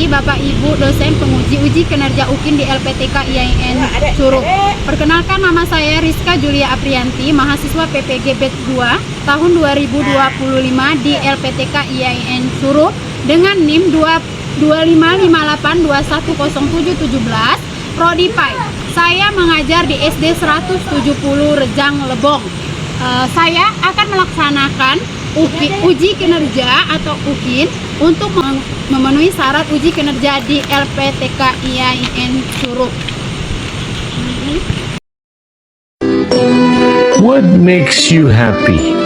Aprianti, Bapak Ibu dosen penguji uji kinerja UKIN di LPTK IAIN Curug. Perkenalkan, nama saya Rizka Julia Aprianti, mahasiswa PPG BED 2 tahun 2025 di LPTK IAIN Curug dengan NIM 2558210717 Prodi PAI. Saya mengajar di SD 170 Rejang Lebong. Saya akan melaksanakan uji kinerja atau UKIN untuk memenuhi syarat uji kinerja di LPTK IAIN Curug. What makes you happy?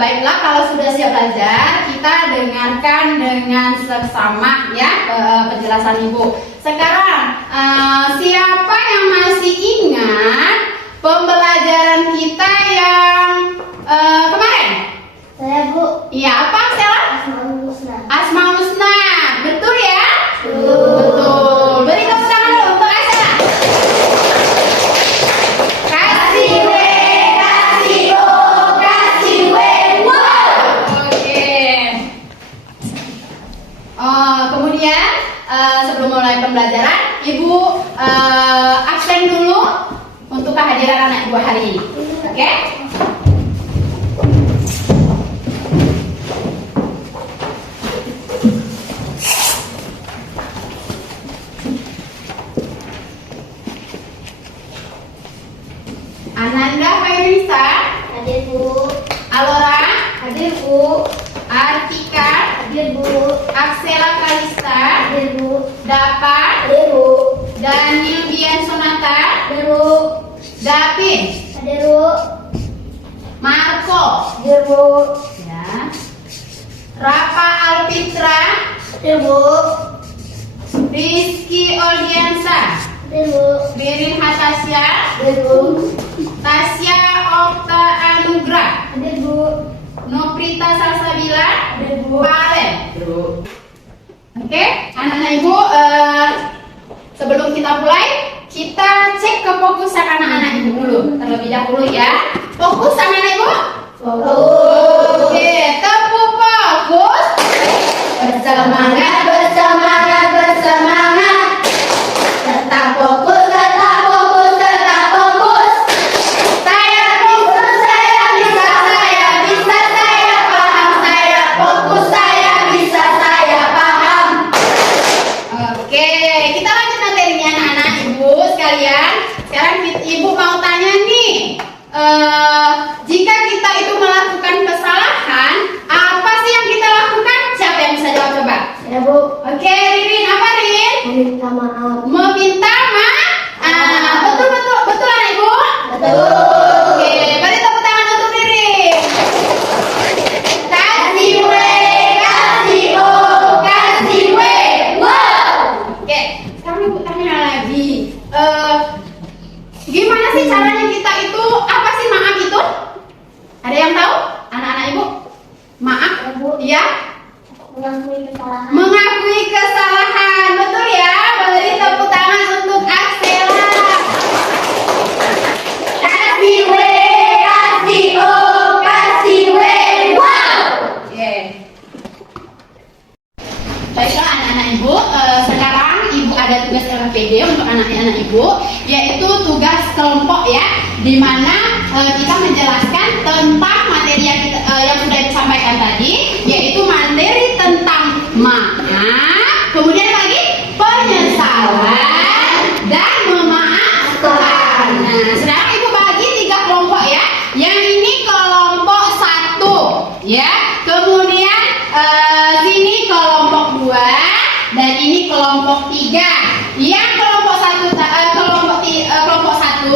Baiklah, kalau sudah siap belajar, kita dengarkan dengan seksama ya penjelasan Ibu. Sekarang siapa yang masih ingat pembelajaran kita yang kemarin? Saya, Bu. Iya, apa Stella? Asmaul Husna. Asmaul Husna, betul ya? Betul. Beri tepuk tangan dulu untuk Asma. Kasih W, kasih O, kasih W, wow. Oke. Kemudian sebelum mulai pembelajaran, Ibu absen dulu untuk kehadiran anak Ibu hari ini. Oke? Ananda Hairisa, Hadir, Bu. Alora, Hadir, Bu. Artika, Hadir, Bu. Aksela Kalista, Hadir, Bu. Dapa, Hadir, Bu. Daniel Bian Sonata, Hadir, Bu. Davin, Hadir, Bu. Marco, Hadir, Bu. ya, Rapa Alfitra, Hadir, Bu. Rizky Oldiansa, Hadir, Bu. Birin Hatasya, Hadir, Bu. Tasya Okta Anugrah, Hadir, Bu. Noprita Salsabila, Hadir, Bu. Valen. Oke, anak-anak Ibu, sebelum kita mulai, kita cek kefokusan anak-anak Ibu dulu terlebih dahulu ya. Fokus anak-anak Ibu. Oke, tepuk fokus. Bersemangat, bersemangat, bersemangat. Tetap fokus, tetap fokus, tetap fokus. Mengakui kesalahan. Mengakui kesalahan, betul ya? Beri tepuk tangan untuk Axela. Kasih W, kasih O, kasih W, wow. Baiklah anak-anak ibu, sekarang ibu ada tugas LPD untuk anak-anak ibu, yaitu tugas kelompok ya, di mana kita menjelaskan tentang materi yang sudah disampaikan tadi, yaitu materi tentang maaf, kemudian lagi penyesalan dan memaafkan. Nah, sekarang ibu bagi 3 kelompok ya. Yang ini kelompok 1 ya, kemudian sini kelompok 2 dan ini kelompok 3. Yang kelompok 1 kelompok 1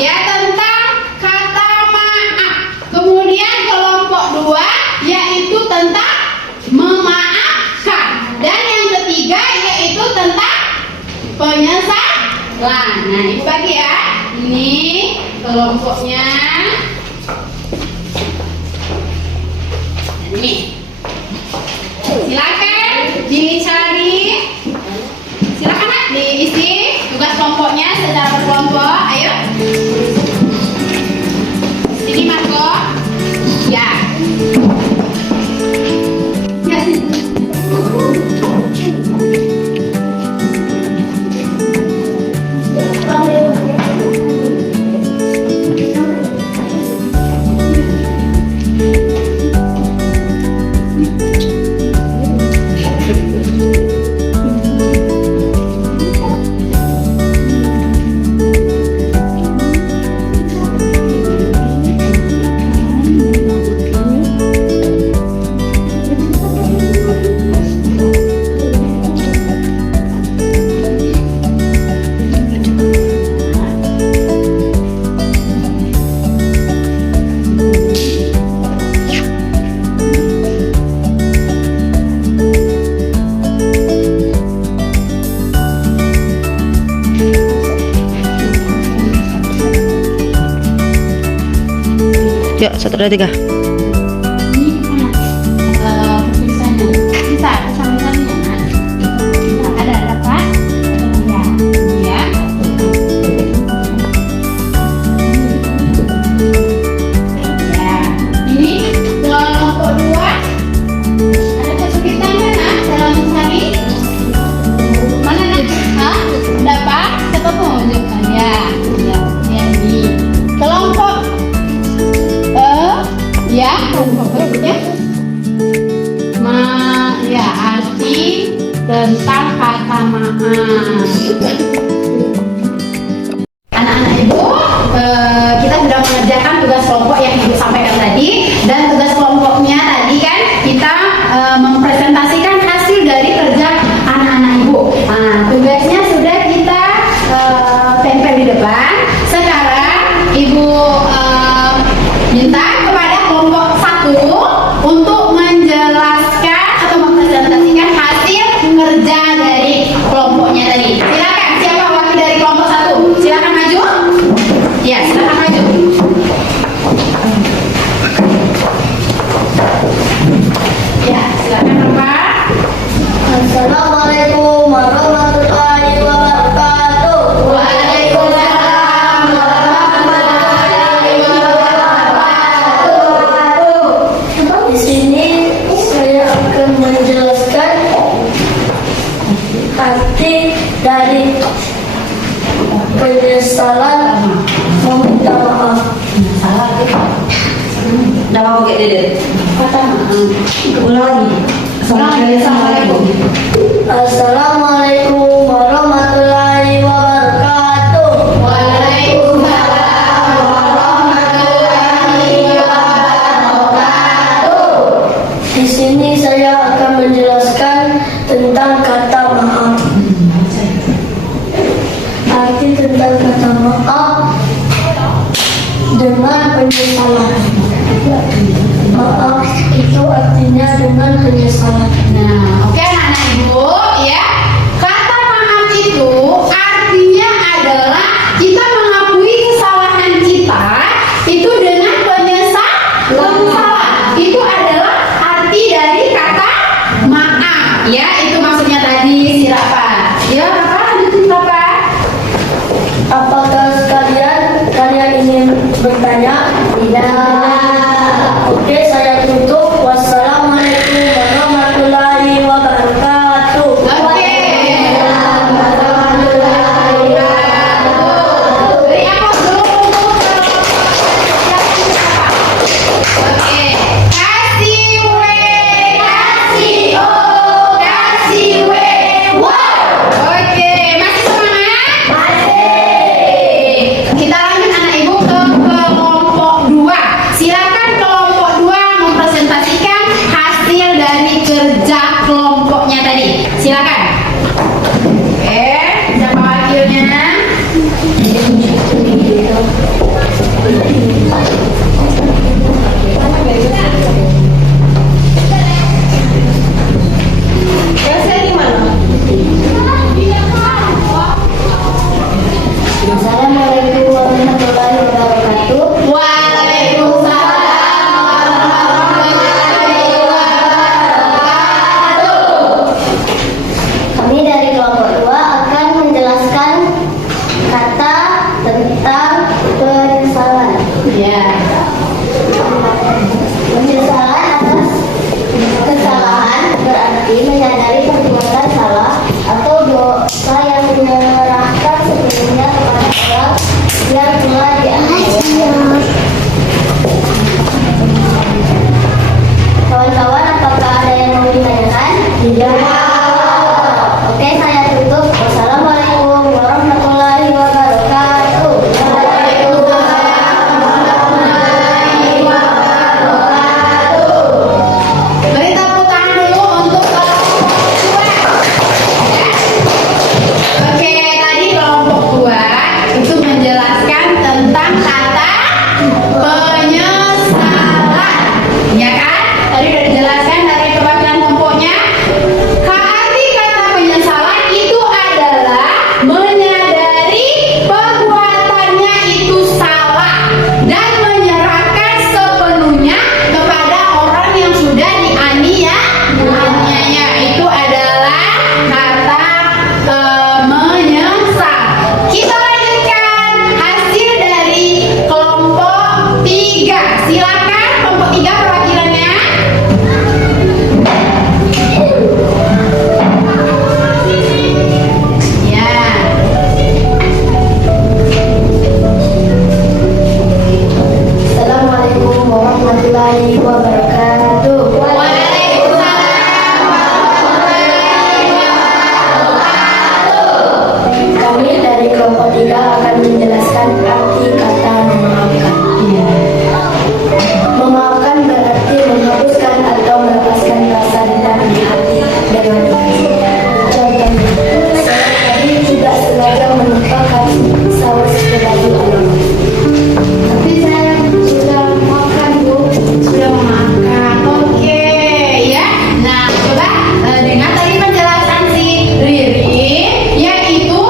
ya tentang kata maaf. Kemudian kelompok 2 yaitu tentang memaafkan. Dan yang ketiga yaitu tentang penyesalan. Nah, ibu bagi ya. Ini kelompoknya. Dan ini. Silakan dicari. Silakan Nak diisi tugas kelompoknya secara berkelompok. Ayo. Sini Marco. Ya. Ya sini. Yuk, 1, 2, 3. Ini tulisannya bisa misalnya ada kan ya ya ya ini kelompok 2 ada kesulitannya Nak dalam mencari mana Nak dapat ketemu ya ya ya ini kelompok ya kelompok berikutnya ya arti tentang kata maaf. Anak-anak ibu, kita sudah mengerjakan tugas kelompok yang ibu sampaikan tadi, dan tugas kelompoknya tadi kan kita mempresentasikan hasil dari kerja anak-anak ibu. Nah, tugasnya sudah kita tempel di depan. Sekarang ibu minta kepada kelompok 1 untuk menjelaskan atau mempresentasikan hasil kerja dari kelompoknya tadi. Silakan, siapa wakil dari kelompok 1? Silakan maju. Ya, silakan maju. Ya, silakan Bapak. Assalamualaikum warahmatullahi wabarakatuh. Waalaikumsalam warahmatullahi wabarakatuh. Di sini saya akan menjelaskan arti dari penyesalan meminta maaf. Udah mau pakai dede. Kata maaf. Ulang lagi. Assalamualaikum. Assalamualaikum warahmatullahi wabarakatuh. Waalaikumsalam warahmatullahi wabarakatuh. Di sini saya akan menjelaskan tentang kata maaf. Arti tentang kata maaf dengan penyesalan. Maaf itu artinya dengan penyesalan. Nah, oke anak-anak ibu ya. Tidak. Oke, saya tutup. Wassalamualaikum warahmatullahi wabarakatuh. Beri tepuk tangan dulu untuk kelompok 2. Oke, tadi kelompok 2 itu menjelaskan tentang kata penyesalan. Ya kan? Tadi udah dijelaskan dari perwakilan kelompoknya. Arti kata penyesalan itu adalah menyadari perbuatannya itu salah dan menyerahkan sepenuhnya kepada orang yang sudah dianiaya. Itu adalah kata menyesal. Kita lanjutkan hasil dari kelompok 3. Silakan kelompok 3 perwakilannya. Ya. Assalamualaikum warahmatullahi wabarakatuh. Kami dari kelompok 3 akan menjelaskan arti kata memaafkan. Memaafkan berarti menghapuskan atau melepaskan rasa dendam di hati dengan ikhlas. Contohnya, saya tadi tidak sengaja melupakan saus ke baju alamat. Tapi saya sudah memaafkan, Bu. Sudah memaafkan. Oke, ya. Nah, coba dengar tadi penjelasan si Riri, yaitu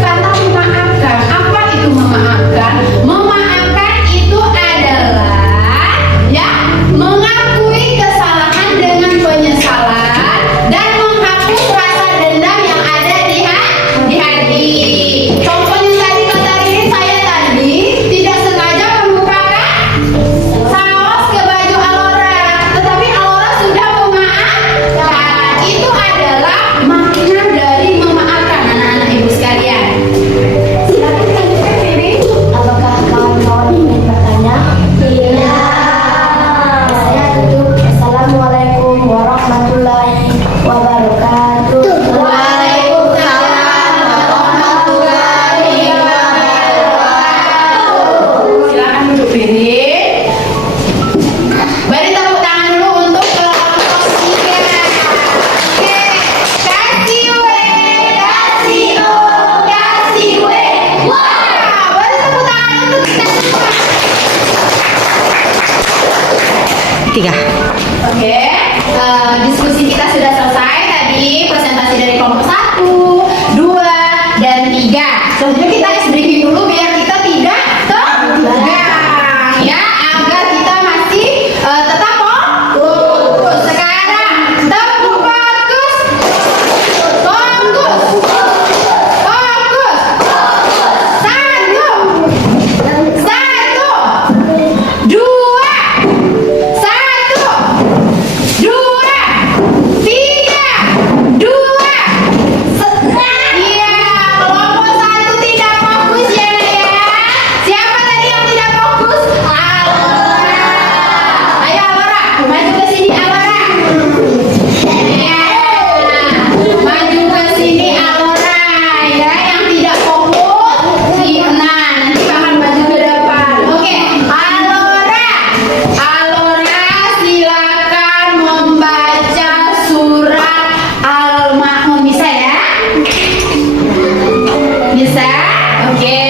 kata memaafkan. Apa itu memaafkan? Memaafkan itu adalah ya mengakui kesalahan dengan penyesalan dan menghapus rasa dendam yang ada di hati. Contohnya tadi kata Riri, saya tadi tidak sengaja melupakan saus ke baju Alora, tetapi Alora sudah memaafkan. Itu adalah makna dari memaafkan, anak-anak ibu sekalian. Silakan lanjutkan, Riri. Apakah kawan-kawan ingin bertanya? Iya. Saya tutup. Assalamualaikum warahmatullahi wabarakatuh. Waalaikumsalam warahmatullahi wabarakatuh. Silakan duduk, Riri. Beri tepuk tangan dulu untuk kelompok 3. Oke, kasih we, kasih o, kasih we. Wah, beri tepuk tangan untuk kita semua. 3. Oke, diskusi kita sudah selesai tadi, presentasi dari kelompok 1, 2, dan 3. Selanjutnya kita ice breaking dulu biar kita tidak tegang, ya, agar kita masih tetap fokus. Sekarang tepuk fokus, fokus, fokus. Satu, dua, satu, dua, tiga, dua. Iya, kelompok 1 tidak fokus ya, ya. Siapa tadi yang tidak fokus? Alora. Ayo Alora, maju ke sini Alora. Ya, maju ke sini Alora, ya. Yang tidak fokus, nanti akan maju ke depan. Oke, Alora, silakan membaca surat Al-Ma'un, bisa ya? Bisa? Oke.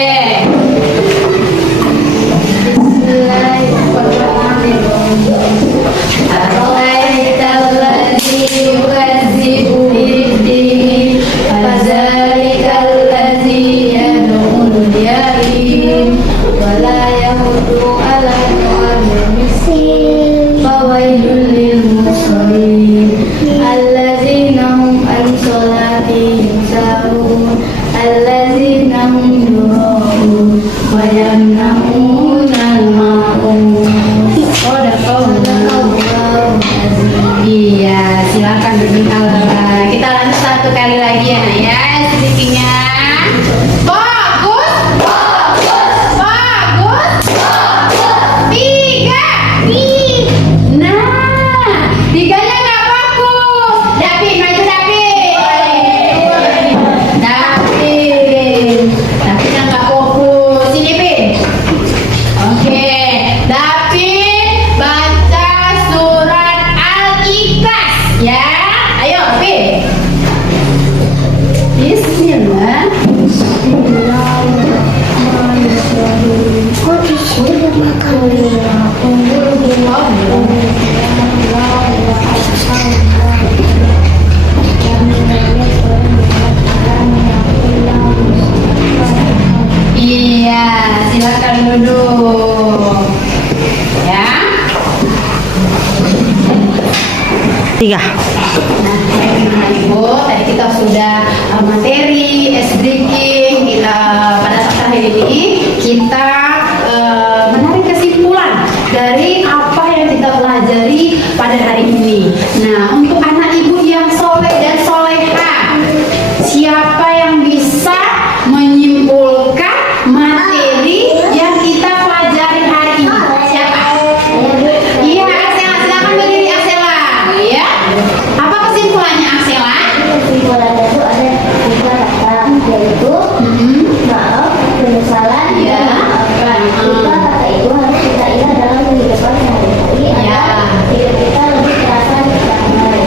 Iya, silakan duduk Alora. Kita lanjut satu kali lagi ya, Nak, ya. Speakingnya. Fokus, fokus, fokus, fokus. 3. Nah, 3-nya nggak fokus. David, Safi. Bismillah. Kok disuruh makan? Iya, silakan duduk. Ya. 3. Nah, Ibu, tadi kita sudah materi S breaking. Kita pada saat hari ini kita menarik kesimpulan dari apa yang kita pelajari pada hari ini. Nah, untuk anak ibu yang soleh dan soleha, siapa yang bisa menyimpulkan materi yang kita pelajari hari ini? Siapa? Iya, Aksela, silakan berdiri Aksela. Ya. Apa kesimpulannya Aksela? Kesimpulannya itu ada 3 kata, yaitu maaf, penyesalan, Iya. dan maafkan. 3 kata itu harus kita ingat dalam kehidupan sehari-hari Iya. agar hidup kita lebih terasa damai.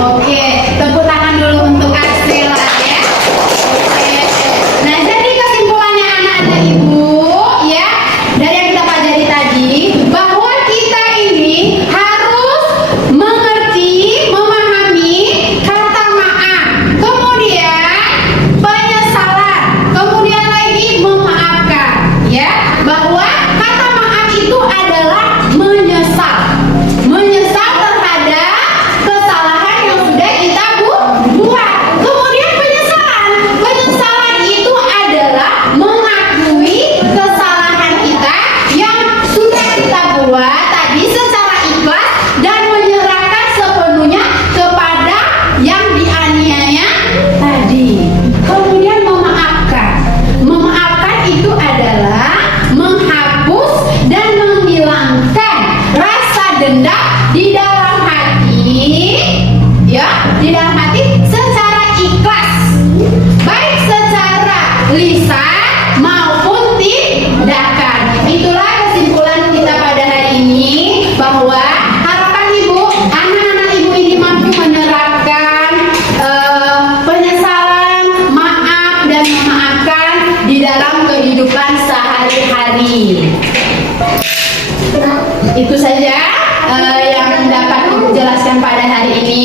Oke, tepuk tangan dulu untuk Aksela ya. Oke. Nah, jadi kesimpulannya anak-anak ibu ya, dari yang kita pelajari tadi, bahwa kita ini harus mengerti, memahami kata maaf, kemudian penyesalan, kemudian lagi memaafkan ya, bahwa kata maaf itu adalah menyesal. Menyesal terhadap kesalahan yang sudah kita buat. Kemudian penyesalan itu adalah mengakui kesalahan kita yang sudah kita buat tadi secara ikhlas dan menyerahkan sepenuhnya kepada yang dianiaya tadi. Kemudian memaafkan. Memaafkan itu adalah menghapus dan menghilangkan rasa dendam di dalam hati, ya, di dalam hati secara ikhlas, baik secara lisan maupun tindakan. Itulah kesimpulan kita pada hari ini, bahwa harapan ibu, anak-anak ibu ini mampu menerapkan penyesalan, maaf dan memaafkan di dalam kehidupan sehari-hari. Itu saja yang dapat Ibu jelaskan pada hari ini.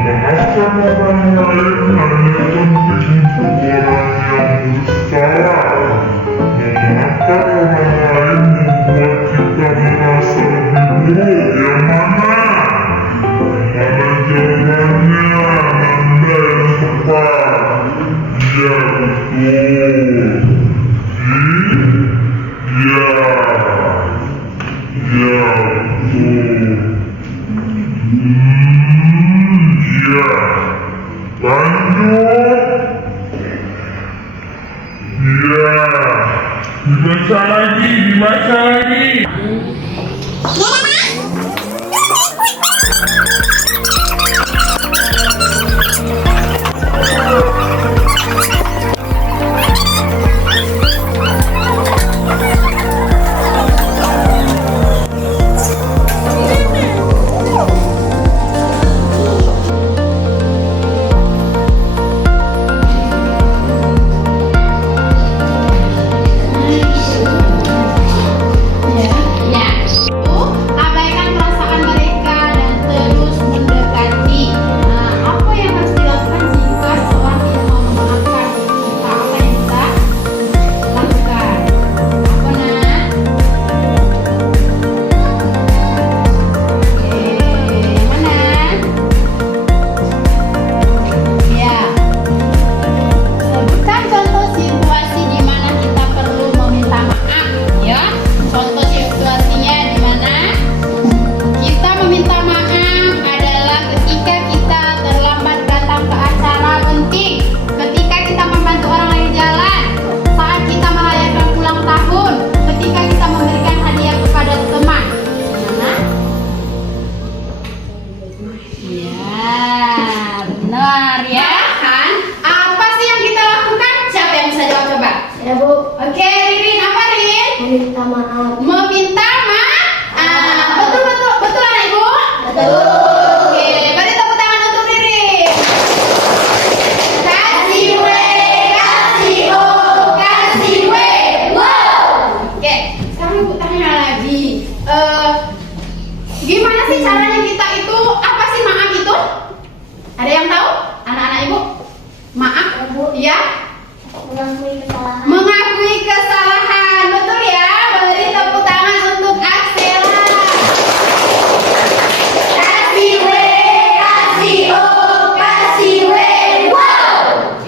Memaafkan orang lain hanya penting untuk orang yang bersalah. Memaafkan orang lain membuat kita merasa lebih buruk. Yang mana? Mana jawabannya? Anda yang tepat. Ya, betul. Ya. Ya, betul. Ya. Lanjut. Ya. Dibaca lagi. Abaikan perasaan mereka dan terus mendekati. Nah, apa yang harus dilakukan jika seorang tidak mau memaafkan kita? Apa yang kita lakukan? Apa nak? Yang mana? Ya. Sebutkan contoh situasi di mana kita perlu meminta maaf, ya. Contoh situasinya di mana kita meminta maaf adalah ketika kita terlambat datang ke acara penting, ketika kita membantu orang lain jalan, saat kita merayakan ulang tahun, ketika kita memberikan hadiah kepada teman. Mana? Ya, benar ya kan? Apa sih yang kita lakukan? Siapa yang bisa jawab coba? Ya Bu, Oke, Ririn, apa Ririn? meminta maaf. Meminta maaf. Betul anak ibu. Oke, beri tepuk tangan untuk Ririn. Kasih we, kasih o, kasih we. Wow. Oke, sekarang ibu tanya lagi. Gimana sih caranya kita itu? Apa sih maaf itu? Ada yang tahu? Anak-anak ibu? Maaf, ya? Mengakui kesalahan. Mengakui kesalahan, betul ya? Beri tepuk tangan untuk Axela. Kasih we, kasih o, kasih we. Wow.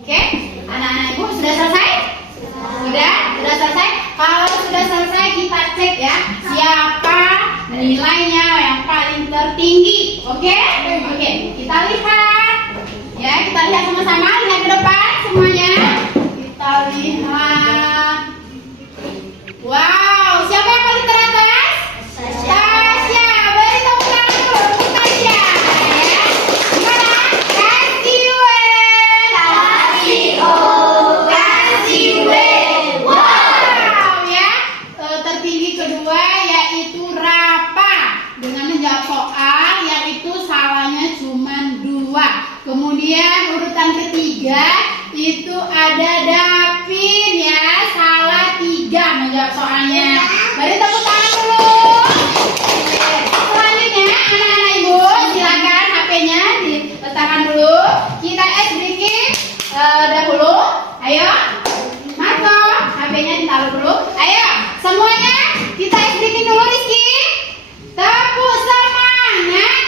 Oke, anak-anak ibu sudah selesai? Sudah selesai. Kalau sudah selesai kita cek ya siapa nilainya yang paling tertinggi. Oke, kita lihat. Ya, kita lihat sama-sama, lihat ke depan semuanya. Kita lihat. Wow, siapa yang paling teratas? Tasya. Beri tepuk tangan dulu untuk Tasya. Ya. Gimana? Kasih we, kasih o, kasih we. Wow, ya. Tertinggi kedua yaitu Rapa dengan menjawab soal yaitu salahnya cuma 2. Kemudian urutan ketiga itu ada Davin ya, salah 3 menjawab soalnya. Beri tepuk tangan dulu. Oke. Selanjutnya anak-anak ibu silakan HP-nya diletakkan dulu. Kita breaking dahulu. Ayo, Marco, HP-nya ditaruh dulu. Ayo, semuanya kita breaking dulu Rizky. Tepuk semangat.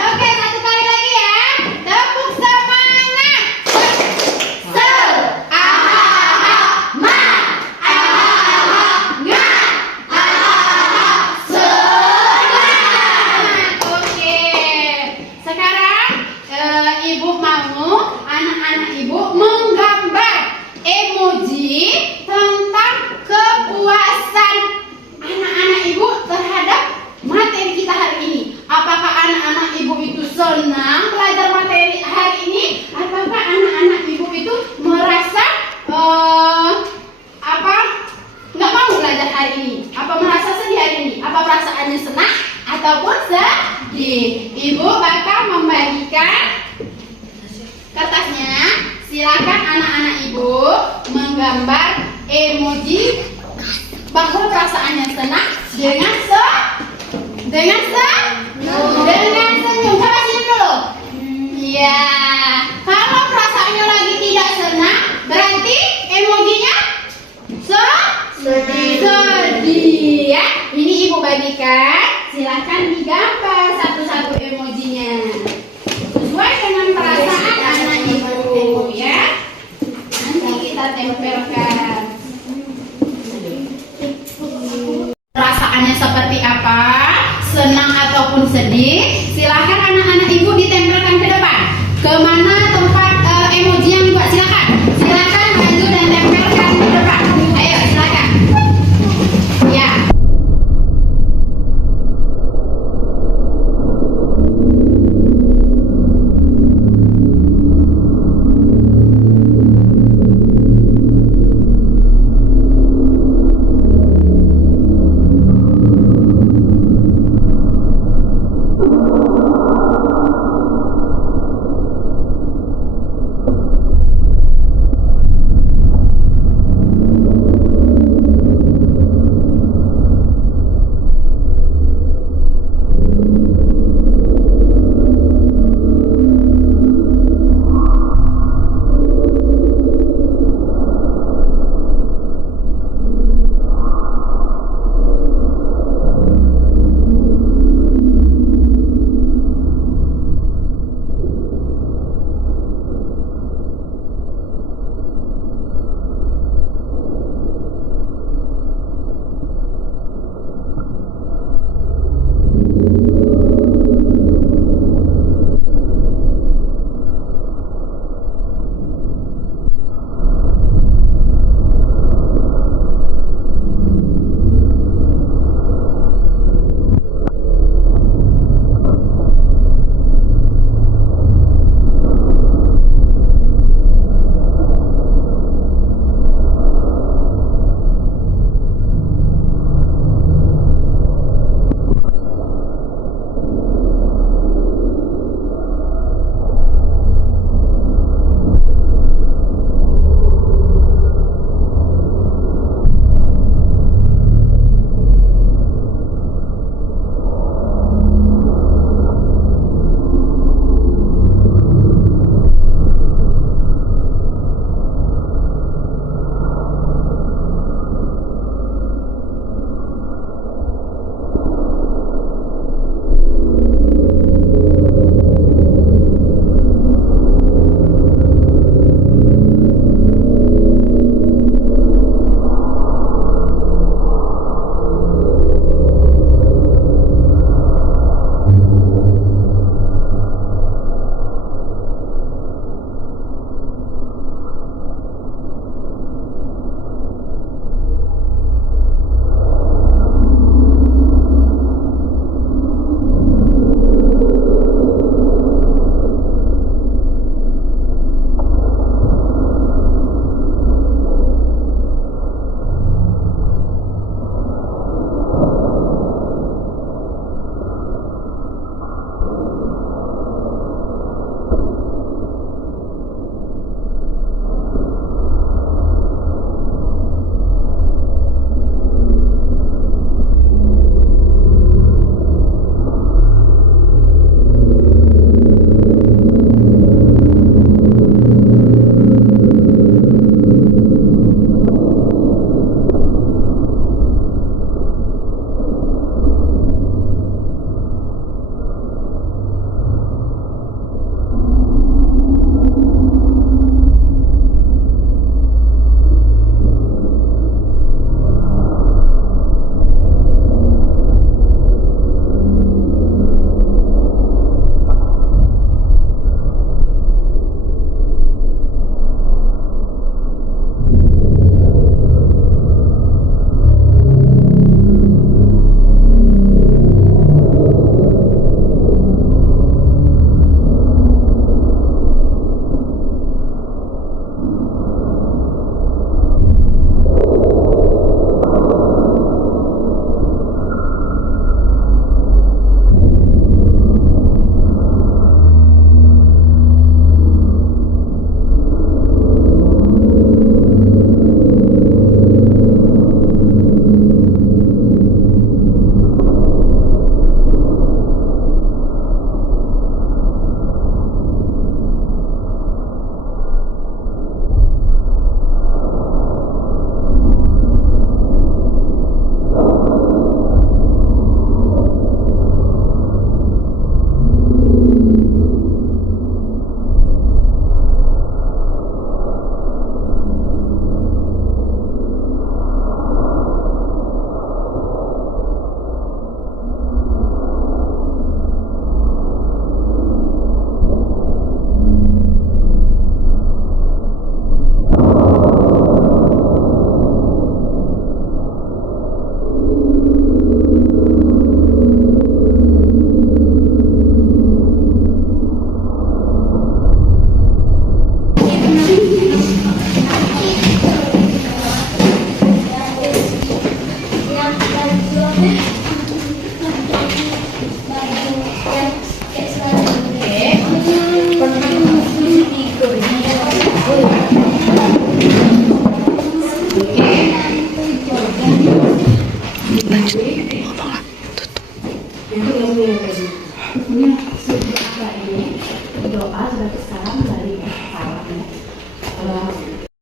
Oke, satu kali lagi ya. Tepuk semangat. Oke. Sekarang ibu mau anak-anak ibu menggambar emoji tentang kepuasan anak-anak ibu terhadap materi kita hari ini. Apakah anak-anak ibu itu senang belajar materi hari ini? Apakah anak-anak ibu itu merasa nggak mau belajar hari ini? Apa merasa sedih hari ini? Apa perasaannya senang ataupun sedih? Ibu bakal membagikan silakan anak-anak ibu menggambar emoji bahwa perasaannya senang dengan senyum. Coba senyum dulu. Iya. Kalau perasaannya lagi tidak senang, berarti emojinya sedih ya. Ini ibu bagikan. Silakan digambar satu-satu emojinya sesuai dengan perasaan anak ibu ya. Nanti kita tempelkan. Perasaannya seperti apa? Senang ataupun sedih? Silakan anak-anak ibu ditempelkan ke depan. Kemana tempat emoji yang dibuat? Silakan. Silakan maju dan tempelkan ke depan. Ayo silakan. Ya.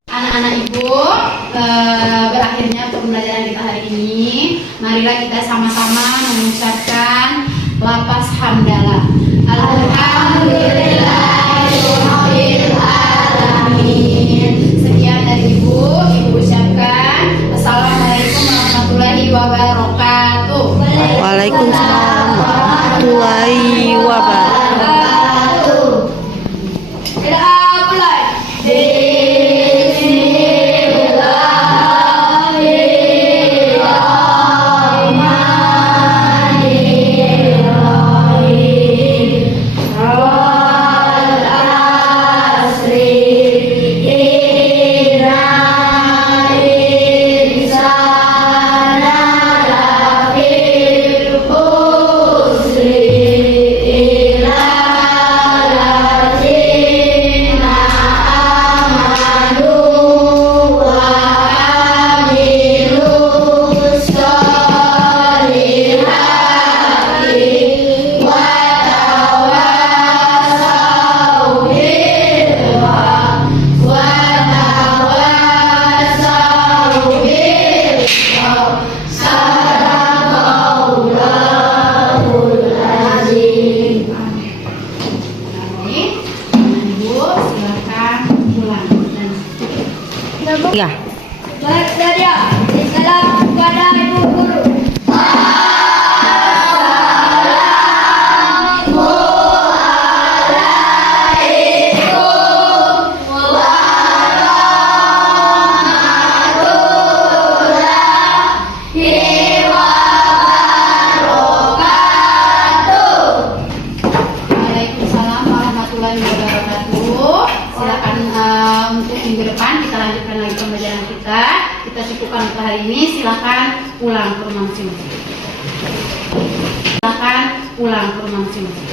Anak-anak ibu, berakhirnya pembelajaran kita hari ini. Marilah kita sama-sama mengucapkan lafaz hamdalah. Alhamdulillahirabbil alamin. Sekian dari ibu ucapkan assalamualaikum warahmatullahi wabarakatuh. Waalaikumsalam warahmatullahi wabarakatuh. Tiga. Bersedia. Salam kepada ibu guru. Waalaikumsalam warahmatullahi wabarakatuh. Silakan untuk minggu depan kita lanjutkan lagi pembelajaran kita. Kita cukupkan untuk hari ini. Silakan pulang ke rumah masing-masing. Silakan pulang ke rumah masing-masing.